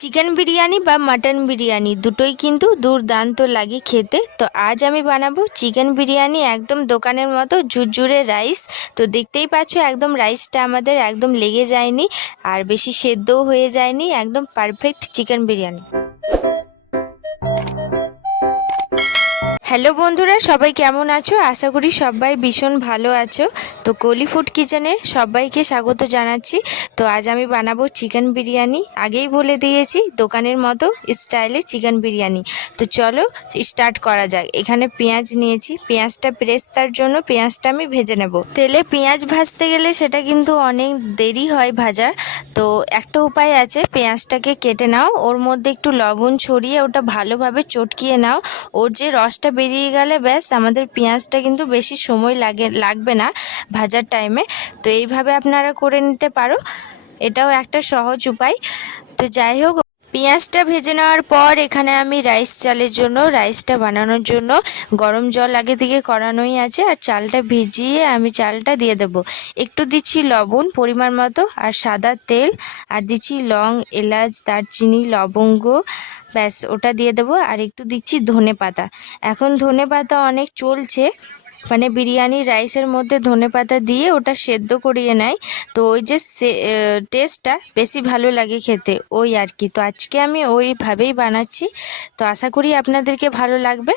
Chicken biryani বা mutton biryani দুটোই কিন্তু দুর্দান্ত লাগে খেতে। তো আজ আমি বানাবো চিকেন বিরিয়ানি একদম দোকানের মতো ঝুরঝুরে রাইস তো দেখতেই পাচ্ছ একদম রাইসটা আমাদের একদম লেগে যায়নি আর বেশি সেদ্ধও হয়ে যায়নি। একদম পারফেক্ট চিকেন বিরিয়ানি হ্যালো বন্ধুরা, সবাই কেমন আছো? আশা করি সবাই ভীষণ ভালো আছো। তো কলি ফুড কিচেনে সবাইকে স্বাগত জানাচ্ছি। তো আজ আমি বানাবো চিকেন বিরিয়ানি। আগেই বলে দিয়েছি, দোকানের মতো স্টাইলে চিকেন বিরিয়ানি। তো চলো স্টার্ট করা যাক। এখানে পেঁয়াজ নিয়েছি। পেঁয়াজটা প্রেস্তার জন্য পেঁয়াজটা আমি ভেজে নেব। তেলে পেঁয়াজ ভাজতে গেলে সেটা কিন্তু অনেক দেরি হয় ভাজা তো একটা উপায় আছে, পেঁয়াজটাকে কেটে নাও, ওর মধ্যে একটু লবণ ছড়িয়ে ওটা ভালোভাবে চটকিয়ে নাও। ওর যে রসটা বেরিয়ে গেলে ব্যাস, আমাদের পেঁয়াজটা কিন্তু বেশি সময় লাগে, লাগবে না ভাজার টাইমে তো এইভাবে আপনারা করে নিতে পারো। এটাও একটা সহজ উপায়। তো যাই হোক পেঁয়াজটা ভেজে নেওয়ার পর এখানে আমি রাইস চালের জন্য, রাইসটা বানানোর জন্য গরম জল আগে থেকে করানোই আছে আর চালটা ভিজিয়ে আমি চালটা দিয়ে দেব। একটু দিচ্ছি লবণ পরিমাণ মতো আর সাদা তেল আর দিচ্ছি লং, এলাচ, দারচিনি, লবঙ্গ, ব্যাস ওটা দিয়ে দেবো আর একটু দিচ্ছি ধনে পাতা। এখন ধনে পাতা অনেক চলছে মানে বিরিয়ানি, রাইসের মধ্যে ধনে পাতা দিয়ে ওটা সেদ্ধ করিয়ে নেয়। তো ওই যে টেস্টটা বেশি ভালো লাগে খেতে, ওই আর কি। তো আজকে আমি ওইভাবেই বানাচ্ছি। তো আশা করি আপনাদেরকে ভালো লাগবে।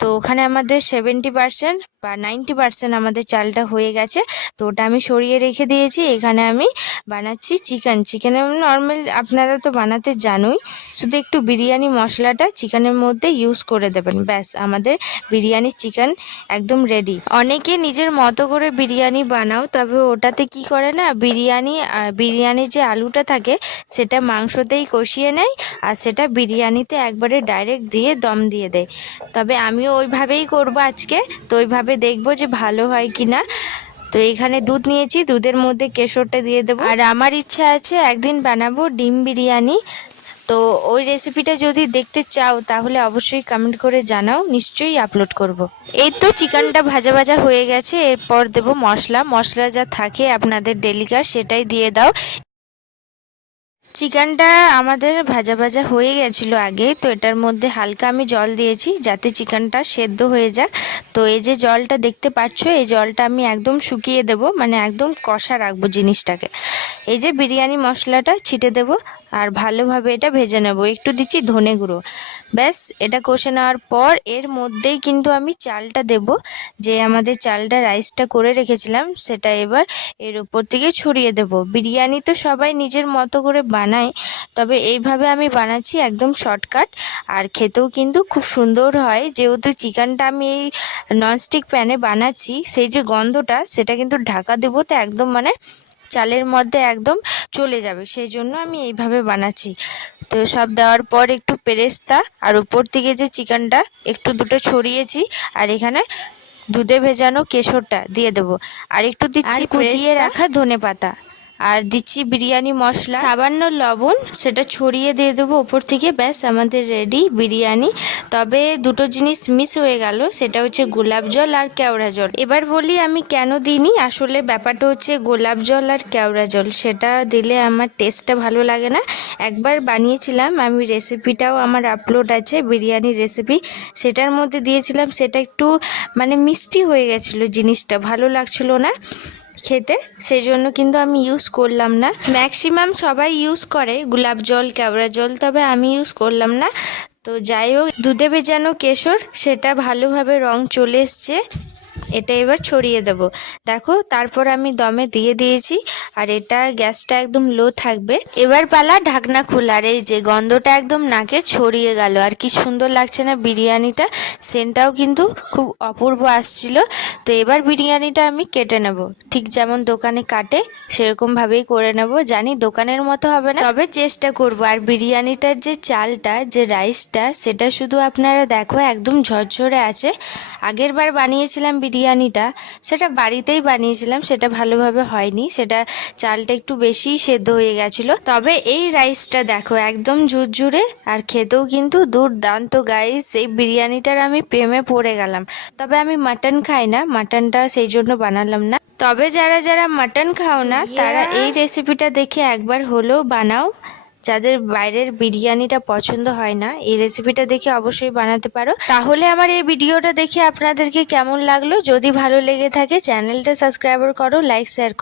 তো ওখানে আমাদের সেভেন্টি পার্সেন্ট বা নাইনটি পার্সেন্ট আমাদের চালটা হয়ে গেছে। তো ওটা আমি সরিয়ে রেখে দিয়েছি। এখানে আমি বানাচ্ছি চিকেন চিকেনের নর্মাল আপনারা তো বানাতে জানোই, শুধু একটু বিরিয়ানি মশলাটা চিকেনের মধ্যে ইউজ করে দেবেন। ব্যাস, আমাদের বিরিয়ানি চিকেন একদম রেডি অনেকে নিজের মতো করে বিরিয়ানি বানাও, তবে ওটাতে কি করে না, বিরিয়ানি বিরিয়ানির যে আলুটা থাকে, সেটা মাংসতেই কষিয়ে নেয় আর সেটা বিরিয়ানিতে একবারে ডাইরেক্ট দিয়ে দম দিয়ে দেয়। তবে আমিও ওইভাবেই করব আজকে। তো ওইভাবে দেখব যে ভালো হয় কি না তো এখানে দুধ নিয়েছি, দুধের মধ্যে কেশরটা দিয়ে দেবো। আর আমার ইচ্ছা আছে একদিন বানাবো ডিম বিরিয়ানি। তো ওই রেসিপিটা যদি দেখতে চাও, তাহলে অবশ্যই কমেন্ট করে জানাও, নিশ্চয়ই আপলোড করব। এই তো চিকেনটা ভাজা ভাজা হয়ে গেছে, এরপর দেব মশলা। মশলা যা থাকে আপনাদের ডেলিকার সেটাই দিয়ে দাও। চিকেনটা আমাদের ভাজা ভাজা হয়ে গেছিল আগে, তো এটার মধ্যে হালকা আমি জল দিয়েছি যাতে চিকেনটা সেদ্ধ হয়ে যাক। তো এই যে জলটা দেখতে পাচ্ছ, এই জলটা আমি একদম শুকিয়ে দেব মানে একদম কষা রাখব জিনিসটাকে। এই যে বিরিয়ানি মশলাটা ছিটে দেব আর ভালোভাবে এটা ভেজে নেব। একটু দিচ্ছি ধনে গুঁড়ো। ব্যাস, এটা কষে নেওয়ার পর এর মধ্যেই কিন্তু আমি চালটা দেব। যে আমাদের চালটা রাইসটা করে রেখেছিলাম, সেটা এবার এর উপর থেকে ছড়িয়ে দেব। বিরিয়ানি তো সবাই নিজের মতো করে বানায়, তবে এইভাবে আমি বানাচ্ছি একদম শর্টকাট। আর খেতেও কিন্তু খুব সুন্দর হয়। যেহেতু চিকেনটা আমি এই ননস্টিক প্যানে বানাচ্ছি, সেই যে গন্ধটা, সেটা কিন্তু ঢাকা দেবো। তো একদম মানে চালের মধ্যে একদম চলে যাবে সেই জন্য আমি এইভাবে বানাচ্ছি। তো সব দেওয়ার পর একটু পেরেস্তা আর উপর থেকে যে চিকেনটা একটু দুটো ছড়িয়েছি আর এখানে দুধে ভেজানো কেশরটা দিয়ে দেবো। আর একটু দিচ্ছি কুচিয়ে রাখা ধনে পাতা আর দিচ্ছি বিরিয়ানি মশলা। সামান্য লবণ, সেটা ছড়িয়ে দিয়ে দেবো ওপর থেকে। ব্যাস, আমাদের রেডি বিরিয়ানি। তবে দুটো জিনিস মিস হয়ে গেল, সেটা হচ্ছে গোলাপ জল আর কেওড়া জল। এবার বলি আমি কেন দিইনি? আসলে ব্যাপারটা হচ্ছে গোলাপ জল আর কেওড়া জল, সেটা দিলে আমার টেস্টটা ভালো লাগে না। একবার বানিয়েছিলাম, আমি রেসিপিটাও আমার আপলোড আছে, বিরিয়ানির রেসিপি সেটার মধ্যে দিয়েছিলাম, সেটা একটু মানে মিষ্টি হয়ে গেছিল জিনিসটা, ভালো লাগছিল না। খেতে সেই জন্য কিন্তু আমি ইউজ করলাম না। ম্যাক্সিমাম সবাই ইউজ করে, গোলাপ জল ক্যাবড়া জল, তবে আমি ইউজ করলাম না। তো যাই হোক, দুধে ভেজানো কেশর, সেটা ভালোভাবে রং চলে এসছে। এটা এবার ছড়িয়ে দেব। দেখো, তারপর আমি দমে দিয়ে দিয়েছি আর এটা গ্যাসটা একদম লো থাকবে। এবার পালা ঢাকনা খোলার এই যে গন্ধটা একদম নাকে ছড়িয়ে গেল। আর কি সুন্দর লাগছে না বিরিয়ানিটা? সেন্টটাও কিন্তু খুব অপূর্ব আসছিল। তো এবার বিরিয়ানিটা আমি কেটে নেব। ঠিক যেমন দোকানে কাটে সেরকম ভাবেই করে নেব। জানি দোকানের মতো হবে না। তবে চেষ্টা করব। আর বিরিয়ানিটার যে চালটা, যে রাইসটা, সেটা শুধু আপনারা দেখো, একদম ঝরঝরে আছে। আগের বার বানিয়েছিলাম বিরিয়ানিটা সেটা বাড়িতেই বানিয়েছিলাম সেটা ভালোভাবে হয়নি সেটা চালটা একটু বেশি সেদ্ধ হয়ে গেছিল। তবে এই রাইসটা দেখো একদম ঝুরঝুরে আর খেতেও কিন্তু দুর্দান্ত। গাইস এই বিরিয়ানিটার আমি প্রেমে পড়ে গেলাম। তবে আমি মাটন খাই না মাটনটা সেই জন্য বানালাম না। তবে যারা যারা মাটন খাও না তারা এই রেসিপিটা দেখে একবার হলেও বানাও। যাদের বাইরের বিরিয়ানিটা পছন্দ হয় না, এই রেসিপিটা দেখে অবশ্যই বানাতে পারো। তাহলে আমার এই ভিডিওটা দেখে আপনাদেরকে কেমন লাগল? যদি ভালো লেগে থাকে চ্যানেলটা সাবস্ক্রাইবার করো লাইক শেয়ার করো।